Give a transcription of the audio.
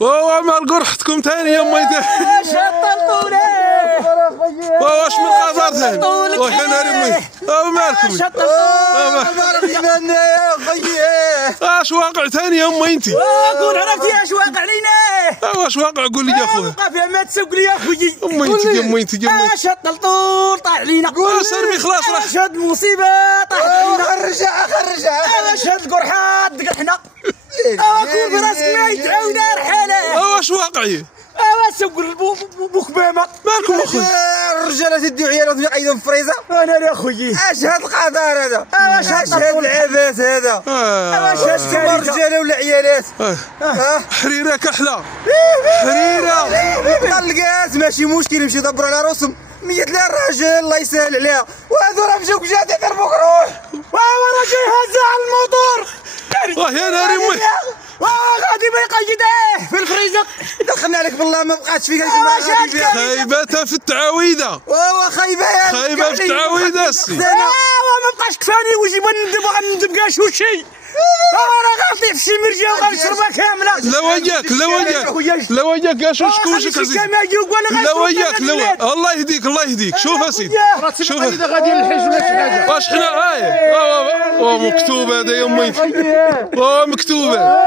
مال قرحتكم تاني يا ميتة. شطلتوني واش من قدر ثاني وحنا ناري مي مالكم شطلتوني يا خيي. اش واقع ثاني يا امي انت؟ قول عرفتي اش واقع علينا؟ واش واقع قول لي يا خويا. بقى فيها ما تسوق لي يا خويي. امي انت يا امي انت يا امي. شطلطول طاح علينا. سربي خلاص راح. اش هاد المصيبه طاح علينا. خرجها اش هاد القرحات دقحنا. كون براسك ما يتعاود رحاله. واش واقعي؟ سوق بوكبامه. مالكم اخويا؟ الرجاله تديو عيالهم يقيدهم في فريزه. انا يا خويي اش هاد القدر هذا؟ اش اش هاد العباس هذا؟ اش هاد سما الرجاله ولا عيالات؟ حريره كحله حريره. طلقات ماشي مشكل يمشي يدبروا على راسهم 100 لها الراجل الله يسهل عليها. وهذو راه مشاو جات يضربوك روح. راه جاي هزه على الموتور. يا ناري امي. غادي ما يقيديه في الفريزر. دخلنا عليك بالله ما بقاتش فيك. خايبتها في التعاويده. خايبه يا خايبه في التعاويده السي. ما بقاش كفاني وجي ندب كاع شو شي. راه غنطيح في شي مرجه وغنشربها كامله. لا وياك لا وياك لا وياك يا شكوشك عزيز. لا وياك لا الله يهديك الله يهديك. شوف اسيدي شوف اذا غادي للحج ولا شي حاجه. واش حنا مكتوب هذا يا امي. مكتوبه.